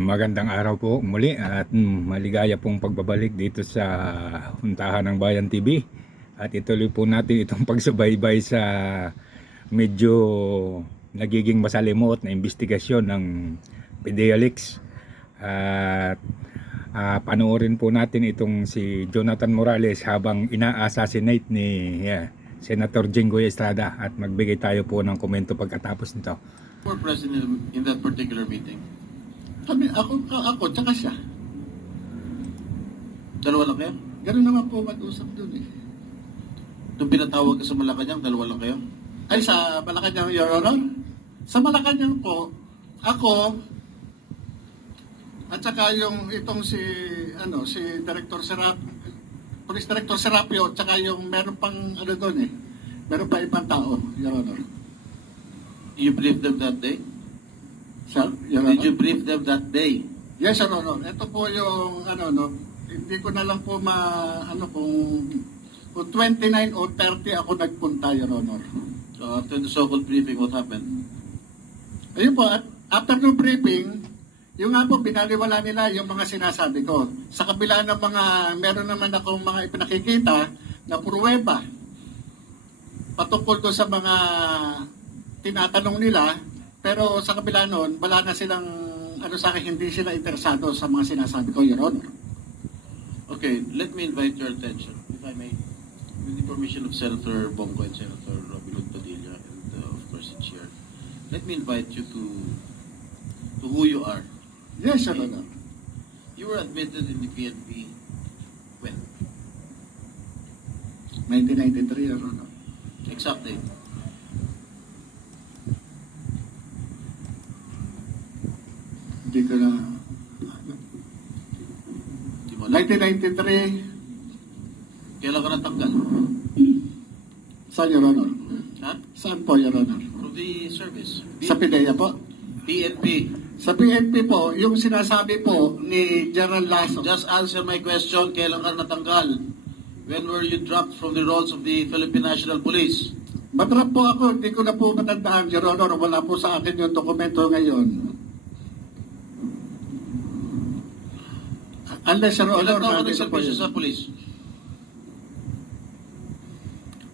Magandang araw po muli at maligaya pong pagbabalik dito sa Huntahan ng Bayan TV. At ituloy po natin itong pagsubaybay sa medyo nagiging masalimuot na investigasyon ng PDLX. At panoorin po natin itong si Jonathan Morales habang ina-assassinate ni Senator Jinggoy Estrada, at magbigay tayo po ng komento pagkatapos nito. Were present in that particular meeting? Ako, tsaka siya. Dalawa lang kayo? Ganun naman po mag-usap dun eh. Nung pinatawag ka sa Malacanang, dalawa lang kayo? Ay, sa Malacanang, Your Honor? Sa Malacanang po, ako, at saka yung itong si Director Police Director Serapio, at saka yung meron pang doon eh. Meron pa ibang tao, Your Honor. You briefed them that day? Sir, Your Honor? Did you brief them that day? Yes, Your Honor. Ito po yung hindi ko na lang po kung 29 o 30 ako nagpunta, Your Honor. So after the so-called briefing, what happened? Ayun po, at after the briefing, yung nga po, binaliwala nila yung mga sinasabi ko. Sa kabila ng meron naman akong mga ipinakikita na pruweba patungkol ko sa mga tinatanong nila, pero sa kabila nun, wala na silang, sa akin, hindi sila interesado sa mga sinasabi ko, Your Honor. Okay, let me invite your attention, if I may, with the permission of Senator Bongo and Senator Robin Padilla, and of course the Chair. Let me invite you to who you are. Yes, Your Honor. You were admitted in the PNP when? 1993, Your Honor. Exact date? Hindi ko na... Di mo alam. 1993, Kailan ka natanggal? saan, Your Honor? Ha? Saan po, Your Honor? From the service? Sa PIDEA po? PNP. Sa PNP po, yung sinasabi po ni General Lasso. Just answer my question, kailan ka natanggal? When were you dropped from the rolls of the Philippine National Police? Matrap po ako, hindi ko na po matandaan, Your Honor. Wala po sa akin yung dokumento ngayon. Unless, Your Honor, Ilan taon ka nandito po nagservisyo yun. sa police?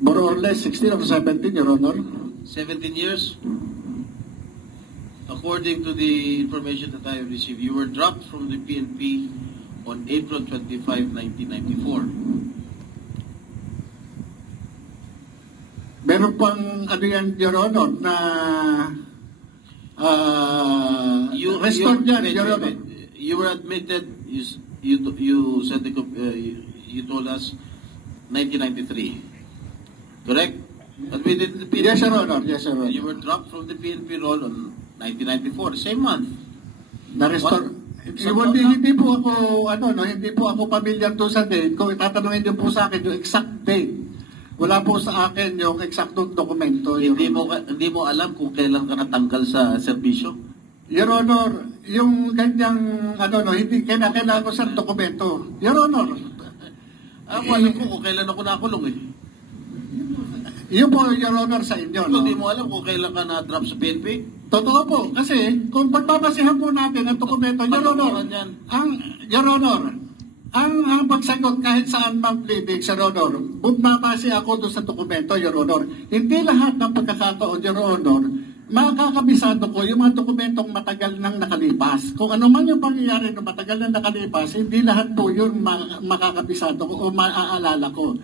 More or less 16 or 17, Your Honor. 17 years? According to the information that I have received, you were dropped from the PNP on April 25, 1994. Meron pang yan, Your Honor, na restored yan, Your Honor. You were admitted, you said you told us 1993. Correct? Admitted in the PNP. Yes, Your Honor. Yes, Your Honor. You were dropped from the PNP roll on 1994, same month. Na-restore. Hindi po ako, hindi po ako pamilyar doon sa date. Kung itatanungin niyo po sa akin yung exact date, wala po sa akin yung eksaktong dokumento. Hindi mo alam kung kailan ka natanggal sa serbisyo? Your Honor, yung ganyang, hindi kailangan ko sa dokumento. Your Honor. Alam ko kung kailan ako nakulong eh. Yun po, Your Honor, sa inyo. No? Hindi mo alam kung kailan ka na-drop sa PNP? Totoo po, kasi kung pagbabasihan po natin ang dokumento, Your Honor, Your Honor, ang pagsagot kahit saan mang pleading, Your Honor, bumabase ako doon sa dokumento, Your Honor. Hindi lahat ng pagkakataon, Your Honor, makakabisado ko yung mga dokumentong matagal nang nakalipas. Kung ano man yung pangyayari na matagal nang nakalipas, hindi lahat po yun makakabisado ko o maaalala ko.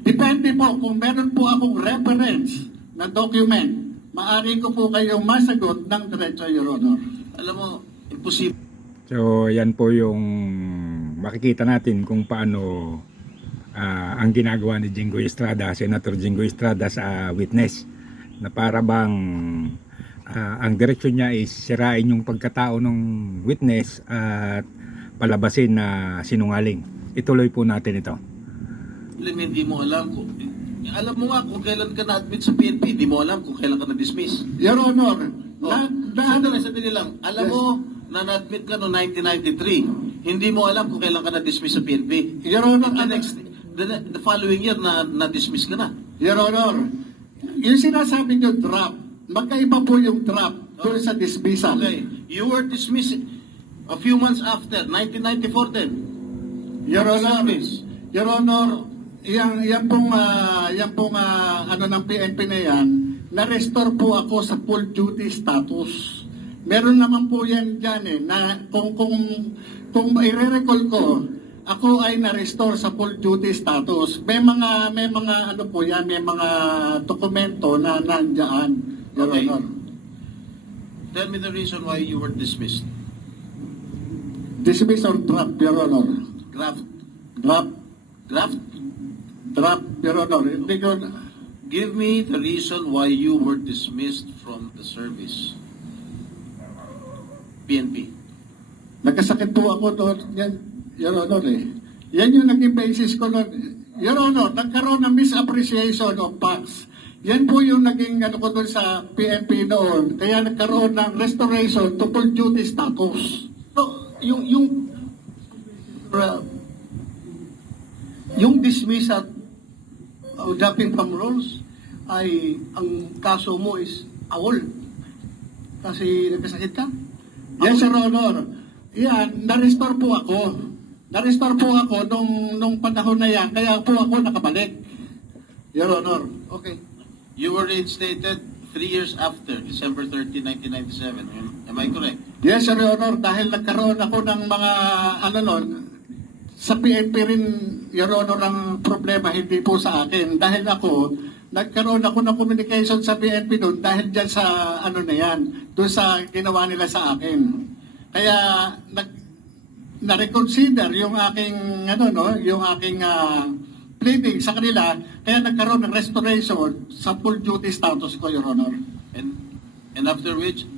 Depende po kung meron po akong reference na document, maaari ko po kayong masagot ng diretso, Your Honor. Alam mo, imposible. So yan po yung makikita natin kung paano ang ginagawa ni Jinggoy Estrada, Senator Jinggoy Estrada sa witness, na para bang ang direksyon niya is sirain yung pagkatao ng witness at palabasin na sinungaling. Ituloy po natin ito. Hindi mo alam kung... Alam mo nga kung kailan ka na-admit sa PNP, hindi mo alam kung kailan ka na-dismiss. Your Honor, Sandali lang. Alam mo na na-admit ka noong 1993, hindi mo alam kung kailan ka na-dismiss sa PNP. Your Honor, the following year na-dismiss ka na. Your Honor, yung sinasabi niyo drop, magkaiba po yung drop doon sa dismissal. Okay. You were dismissed. A few months after, 1994 then. Your Honor, Service. Your Honor, yan pong ano ng PNP na yan, na-restore po ako sa full duty status. Meron naman po yan dyan na kung i-recall ko, ako ay na-restore sa full duty status. May mga ano po yan, may mga dokumento na nandiyan, Your Okay. Honor. Tell me the reason why you were dismissed. Dismiss or drop, Your Honor. Graft. Drop, Graft? Your Honor. Hindi ko, Give me the reason why you were dismissed from the service. PNP. nagkasakit po ako doon, yan, Your Honor Yan yung naging basis ko noon. Your Honor, nagkaroon ng misappreciation of facts. Yan po yung naging ano ko doon sa PNP noon. Kaya nagkaroon ng restoration to full duty status. So, yung dismiss at dropping from roles ay ang kaso mo is awol. Kasi nagkasakit ka? Yes, Your Honor. Yan, na-restore po ako. Na-restore po ako nung panahon na yan. Kaya po ako nakabalik. Your Honor. Okay. You were reinstated 3 years after, December 30, 1997. Am I correct? Yes, Your Honor. Dahil nagkaroon ako ng mga ano nun, sa PNP rin, Your Honor, ang problema hindi po sa akin. Dahil ako, nagkaroon ako ng communication sa PNP doon dahil dyan sa ano na yan, doon sa ginawa nila sa akin. Kaya na-reconsider yung aking ano no, yung aking pleading sa kanila, kaya nagkaroon ng restoration sa full duty status ko, Your Honor. And after which,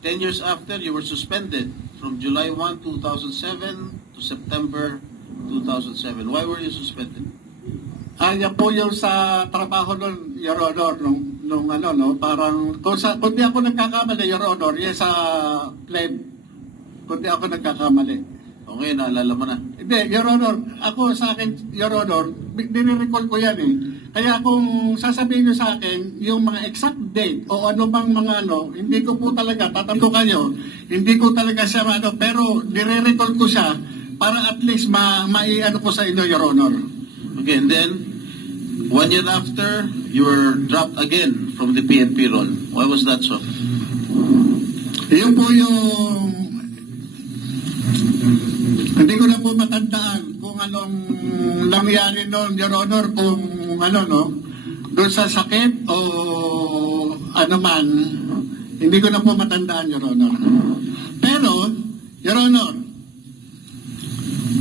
10 years after, you were suspended from July 1, 2007 to September 2007. Why were you suspended? Yan po yung sa trabaho nun, Your Honor, nung ano, no, parang, kung di ako nagkakamali, Your Honor, yes, sa claim, kung di ako nagkakamali. O ngayon, naalala mo na. Hindi, Your Honor, ako sa akin, Your Honor, nire-recall ko yan Kaya kung sasabihin nyo sa akin, yung mga exact date o ano bang mga ano, hindi ko po talaga, tatanong ko kayo, hindi ko talaga siya ano, pero nire-recall ko siya para at least mai-ano ko sa inyo, Your Honor. Okay, and then, 1 year after, you were dropped again from the PNP role. Why was that so? Yun po yung hindi ko na po matandaan kung anong nangyari noon, Your Honor, kung ano no, doon sa sakit o ano man, hindi ko na po matandaan, Your Honor. Pero, Your Honor,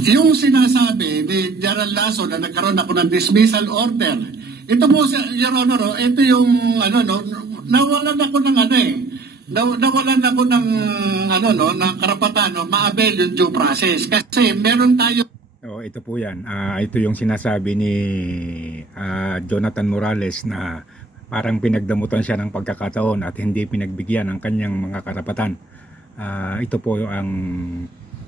yung sinasabi ni Gerald Lasso na nagkaroon ako ng dismissal order, ito po, Your Honor, ito yung ano no, nawalan ako ng ano nawalan ako ng ano no, ng karapatan no, ma-avail yung due process kasi meron tayo. Ito po yan. Ito yung sinasabi ni Jonathan Morales na parang pinagdamutan siya ng pagkakataon at hindi pinagbigyan ng kanyang mga karapatan. Ito po ang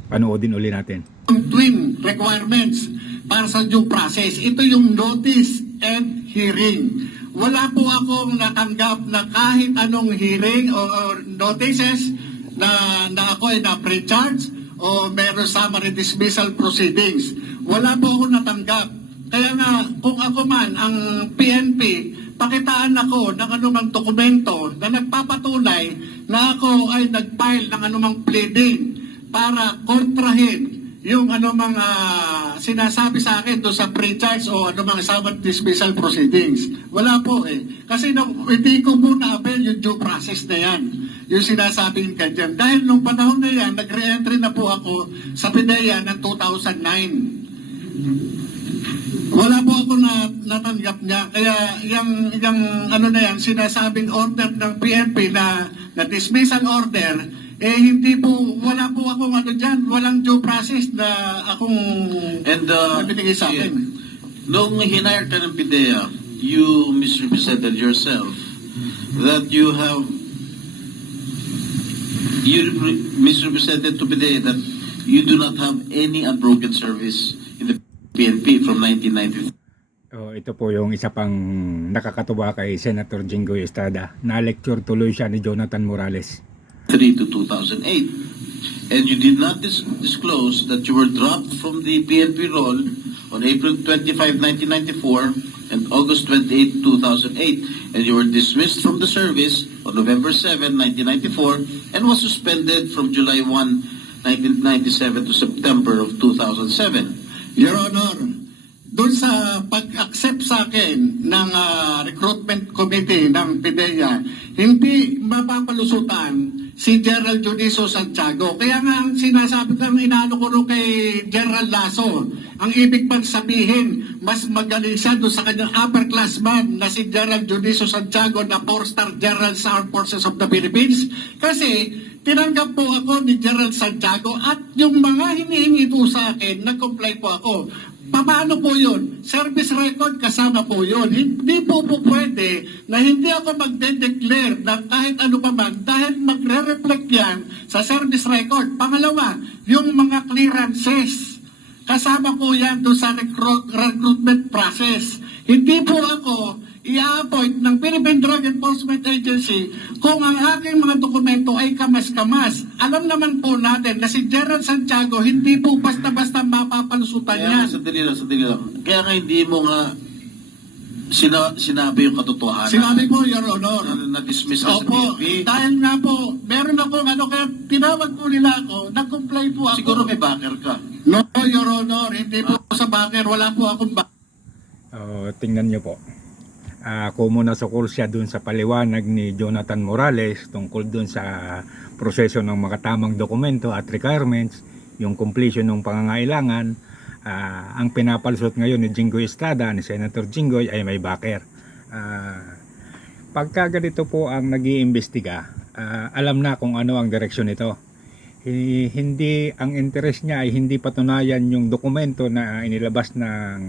panoodin uli natin. Twin requirements para sa due process. Ito yung notice and hearing. Wala po akong natanggap na kahit anong hearing o notices na ako ay na-pre-charge o meron summary dismissal proceedings. Wala po akong natanggap. Kaya nga, kung ako man, ang PNP, pakitaan ako ng anumang dokumento na nagpapatunay na ako ay nag-file ng anumang pleading para kontrahin yung anumang sinasabi sa akin doon sa pre-charge o anumang summary dismissal proceedings. Wala po Kasi hindi ko po na-avail yung due process na yan. Yung sinasabi ka dyan. Dahil nung panahon na yan, nag-re-entry na po ako sa PIDEA ng 2009. Wala po ako natanggap niya. Kaya yung ano na yan, sinasabing order ng PNP na dismissal order, hindi po, wala po akong ano dyan, walang due process na akong nabinigay sa akin. Noong hinire ka ng PIDEA, you misrepresented yourself that you misrepresented to PIDEA that you do not have any unbroken service in the PNP from 1993. Ito po yung isa pang nakakatuwa kay Senator Jinggoy Estrada. Na-lecture tuloy siya ni Jonathan Morales. To 2008. and you did not disclose that you were dropped from the PNP roll on April 25, 1994 and August 28, 2008, and you were dismissed from the service on November 7, 1994 and was suspended from July 1, 1997 to September of 2007. Your Honor, doon sa pag-accept sa akin ng recruitment committee ng PIDEA, hindi mapapalusutan si Gerald Juniso Santiago. Kaya nga ang sinasabi ko, inaano ko rin kay General Lasso, ang ibig bang sabihin, mas magaling siya doon sa kanyang upperclassman na si Gerald Juniso Santiago na 4-star General sa Armed Forces of the Philippines. Kasi tinanggap po ako ni Gerald Santiago at yung mga hinihingi po sa akin, nag-comply po ako. Paano po yun? Service record kasama po yun. Hindi po pwede na hindi ako magde-declare na kahit ano pa man dahil magre-reflect yan sa service record. Pangalawa, yung mga clearances. Kasama po yan doon sa recruitment process. Hindi po ako i-appoint ng Philippine Drug Enforcement Agency kung ang aking mga dokumento ay kamas-kamas. Alam naman po natin na si Gerald Santiago hindi po basta-basta mapapalusutan yan. Sandali lang. Kaya nga hindi mo nga sinabi yung katotohanan. Sinabi po, Your Honor. Na-dismiss ka sa Opo, PNP. dahil nga po, meron ako kaya tinawag po nila ako, nag-comply po ako. Siguro may backer ka. No, Your Honor, hindi po sa backer, wala po akong Tingnan nyo po. Ako muna sukol siya dun sa paliwanag ni Jonathan Morales tungkol dun sa proseso ng makatamang dokumento at requirements, yung completion ng pangangailangan. Ang pinapalusot ngayon ni Jinggoy Estrada, ni Senator Jinggoy, ay may backer. Pagka ganito po ang nag-iimbestiga, alam na kung ano ang direksyon nito. Hindi, ang interest niya ay hindi patunayan yung dokumento na inilabas ng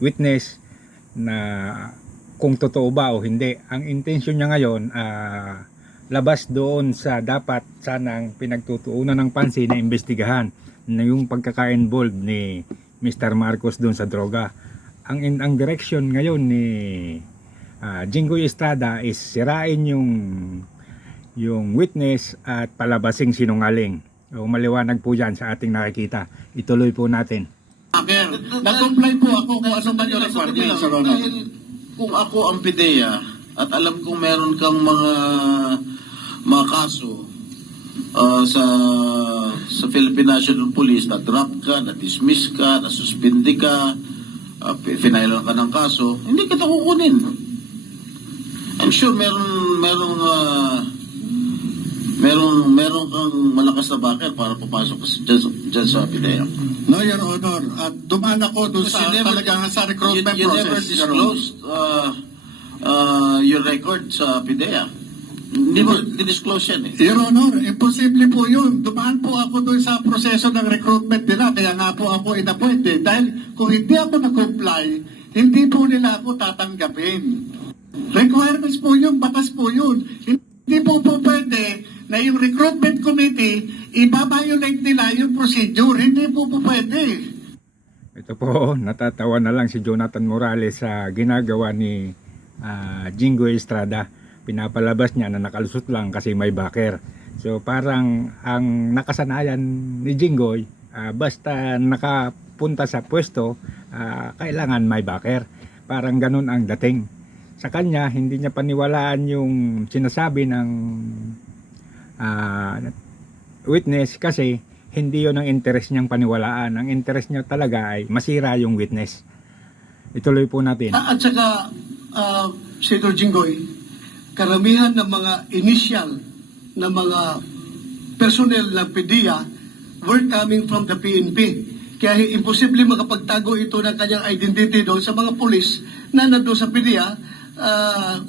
witness na kung totoo ba o hindi. Ang intention niya ngayon, labas doon sa dapat sanang pinagtutuunan ng pansin na imbestigahan na yung pagkaka-involved ni Mr. Marcos doon sa droga. Ang direction ngayon ni Jinggoy Estrada is sirain yung witness at palabasing sinungaling. O maliwanag po yan sa ating nakikita. Ituloy po natin. backer. Nag-comply po ako kung ano man yung requirements, Your Honor. Dahil kung ako ang PIDEA at alam kong meron kang mga kaso sa Philippine National Police, na-drop ka, na-dismiss ka, na-suspindi ka, finailan ka ng kaso, hindi kita kukunin. I'm sure meron kang malakas na backer para papasok dyan sa PIDEA. No, Your Honor. At dumaan ako doon sa talagang sa recruitment you process. never Your Honor. disclosed your record sa PIDEA. Hindi mo disclose yan eh. Your Honor, imposible po yun. Dumaan po ako doon sa proseso ng recruitment nila, kaya nga po ako in-appoint eh. Dahil kung hindi ako nag-comply, hindi po nila ako tatanggapin. Requirements po yun, batas po yun. Hindi po pwede na yung recruitment committee, ibabiolate nila yung procedure. Hindi po pwede. Ito po, natatawa na lang si Jonathan Morales sa ginagawa ni Jinggoy Estrada. Pinapalabas niya na nakalusot lang kasi may backer. So parang ang nakasanayan ni Jinggoy, basta nakapunta sa pwesto, kailangan may backer. Parang ganun ang dating. Sa kanya, hindi niya paniwalaan yung sinasabi ng witness kasi hindi yun ang interest niyang paniwalaan. Ang interest niya talaga ay masira yung witness. Ituloy po natin. At saka, Senator Jinggoy, karamihan ng mga initial na mga personnel ng PIDEA were coming from the PNP. Kaya imposible makapagtago ito ng kanyang identity doon sa mga pulis na nandun sa PIDEA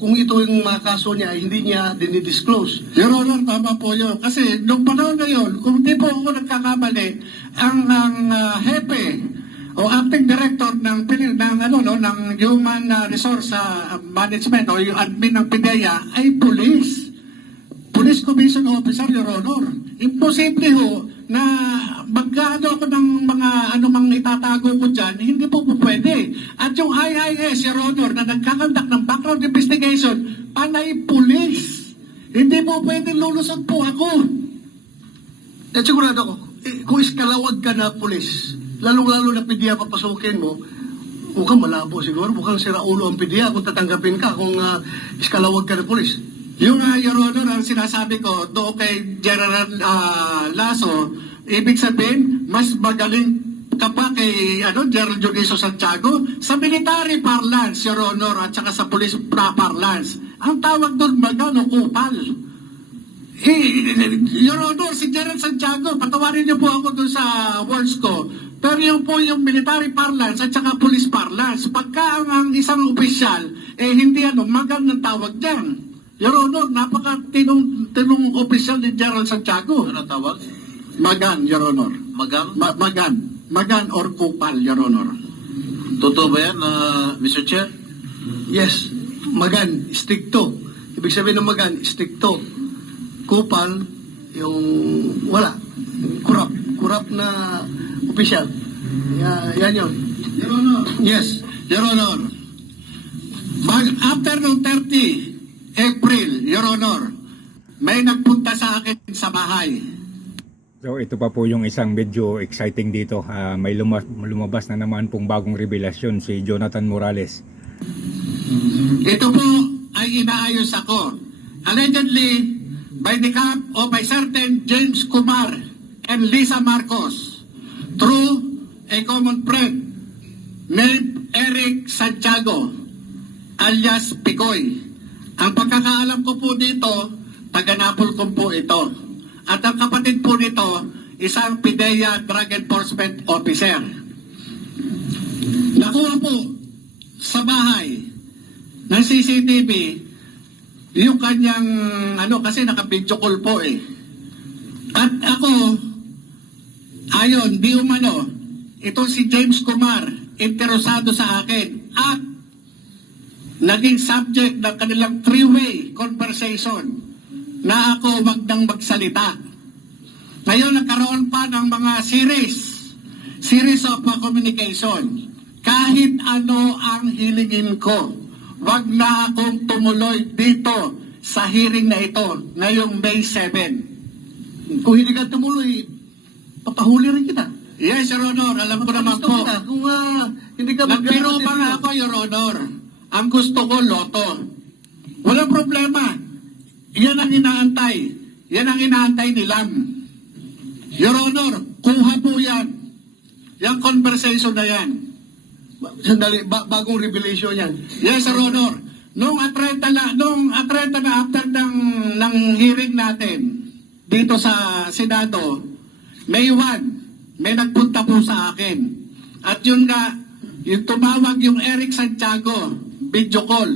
kung ito yung mga kaso niya, hindi niya dinidisclose. Your Honor, tama po yun. Kasi nung panahon na yun, kung di po ako nagkakamali, ang hepe o acting director ng Human Resource Management o yung admin ng PIDEA ay police. Police Commission Officer, Your Honor. Imposible ho na magkano ako ng mga anumang itatago ko dyan, hindi po pwede. At yung IIS, Your Honor, na nagkakandak ng background investigation, panay police. Hindi po pwede lulusot po ako. At sigurado ako, kung iskalawag ka na pulis, lalong-lalo na PDEA papasukin mo, mukhang malabo siguro, mukhang siraulo ang PDEA kung tatanggapin ka kung iskalawag ka na pulis. Yung Your Honor, ang sinasabi ko doon kay General Lasso, ibig sabihin, mas magaling ka pa kay General Juniso Santiago sa military parlance, Your Honor, at saka sa police parlance. Ang tawag doon, magano, kupal. Your Honor, si General Santiago, patawarin niyo po ako doon sa words ko. Pero yung po yung military parlance at saka police parlance. Pagka ang isang opisyal, hindi magan ng tawag dyan. Your Honor, napaka-tinong opisyal ni General Santiago. Ano tawag? Magan, Your Honor. Magang? Magan. Magan or kupal, Your Honor. Totoo ba yan, Mr. Chair? Yes, magan, stricto. Ibig sabihin ng magan, stricto. Kupal, yung wala. Kurap na opisyal. Yan yun. Your Honor. Yes. Your Honor. After nung 30 April, Your Honor, may nagpunta sa akin sa bahay. So ito pa po yung isang medyo exciting dito. May lumabas na naman pong bagong revelasyon si Jonathan Morales. Ito po ay inaayos ako. Allegedly, by the camp of by certain James Kumar and Lisa Marcos through a common friend named Eric Santiago alias Picoy. Ang pagkakaalam ko po dito, taga-Napolcom po ito. At ang kapatid po nito, isang PIDEA Drug Enforcement Officer. Nakuha po sa bahay ng CCTV yung kanyang kasi naka-video call po eh. At ako, ayon, di umano, ito si James Kumar, interesado sa akin at naging subject ng kanilang three-way conversation na ako wag nang magsalita. Ngayon nagkaroon pa ng mga series of communication. Kahit ano ang hilingin ko, wag na akong tumuloy dito sa hearing na ito ngayong May 7. Kung hindi ka tumuloy, papahuli rin kita. Yes, Your Honor, alam ko naman po. Kita. Kung hindi ka Nagpiro pa nga ako, Your Honor. Ang gusto ko, loto. Walang problema. Yan ang inaantay. Yan ang inaantay ni Lam. Your Honor, kuha po yan. Yung conversation na yan. Sandali, bagong revelation yan. Yes, Your Honor. Nung atreta na after ng hearing natin dito sa Senado, May 1, may nagpunta po sa akin. At yun nga, yung tumawag yung Eric Santiago, video call.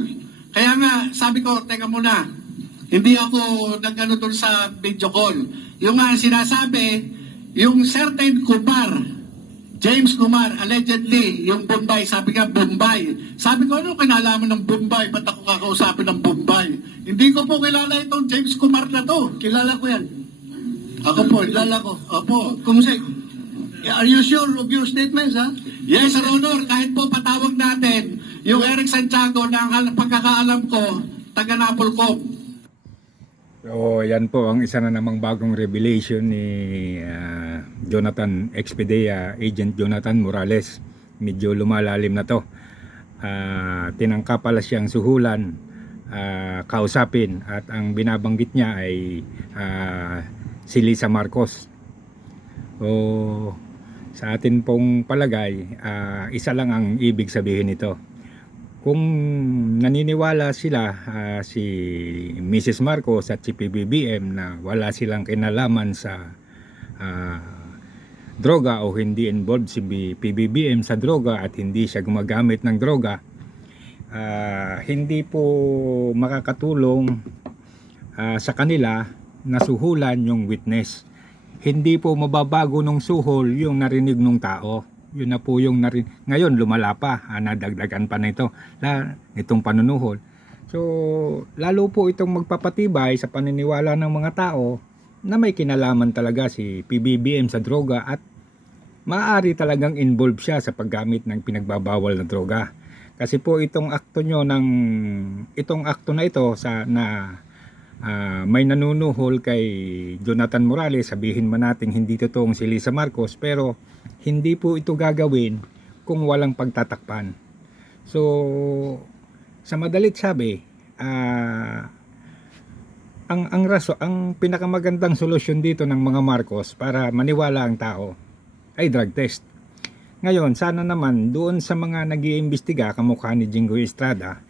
Kaya nga, sabi ko, teka muna, hindi ako nagano doon sa video call. Yung nga sinasabi, yung certain Kumar, James Kumar, allegedly, yung Bombay, sabi nga Bombay. Sabi ko, ano kinalaman ng Bombay? Ba't ako kakausapin ng Bombay? Hindi ko po kilala itong James Kumar na to. Kilala ko yan. Ako po, Kilala ko. Opo. Kumusek, are you sure of your statements, ha? Yes, Sir Honor, kahit po patawag natin yung Eric Santiago na ang pagkakaalam ko, taga-Napolcom. So yan po ang isa na namang bagong revelation ni Jonathan Expedea, Agent Jonathan Morales. Medyo lumalalim na to. Tinangka pala siyang suhulan, kausapin, at ang binabanggit niya ay si Lisa Marcos. So sa atin pong palagay, isa lang ang ibig sabihin nito. Kung naniniwala sila si Mrs. Marcos at si PBBM na wala silang kinalaman sa droga o hindi involved si PBBM sa droga at hindi siya gumagamit ng droga, hindi po makakatulong sa kanila na suhulan yung witness. Hindi po mababago ng suhol yung narinig ng tao. Yun na po yung ngayon lumala pa, nadagdagan pa nito nitong panunuhol. So lalo po itong magpapatibay sa paniniwala ng mga tao na may kinalaman talaga si PBBM sa droga at maaari talagang involved siya sa paggamit ng pinagbabawal na droga. Kasi po itong akto na ito may nanunuhol kay Jonathan Morales, sabihin man natin hindi totoong si Lisa Marcos, pero hindi po ito gagawin kung walang pagtatakpan. So, sa madalit sabi, ang pinakamagandang solusyon dito ng mga Marcos para maniwala ang tao ay drug test. Ngayon, sana naman doon sa mga nag-iimbestiga kamukha ni Jinggoy Estrada,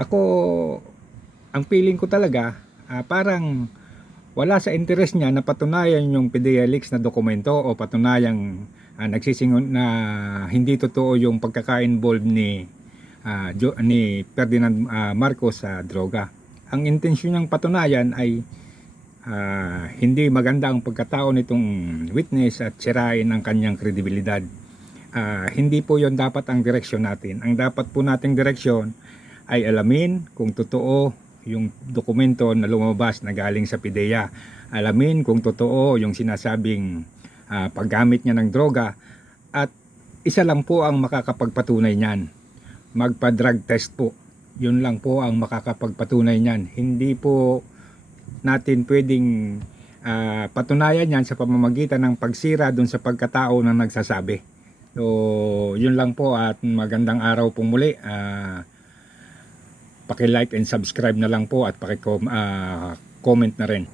ako, ang feeling ko talaga, parang wala sa interest niya na patunayan yung PDEA leaks na dokumento o patunayang nagsisingon na hindi totoo yung pagkaka-involved ni Ferdinand Marcos sa droga. Ang intensyon niyang patunayan ay hindi maganda ang pagkatao nitong witness at sirain ang kanyang kredibilidad. Hindi po yon dapat ang direksyon natin. Ang dapat po nating direksyon ay alamin kung totoo yung dokumento na lumabas na galing sa PDEA. Alamin kung totoo yung sinasabing paggamit niya ng droga, at isa lang po ang makakapagpatunay niyan. Magpa-drug test po. Yun lang po ang makakapagpatunay niyan. Hindi po natin pwedeng patunayan yan sa pamamagitan ng pagsira dun sa pagkatao ng nagsasabi. So, yun lang po at magandang araw pong muli. Paki-like and subscribe na lang po at paki-comment na rin.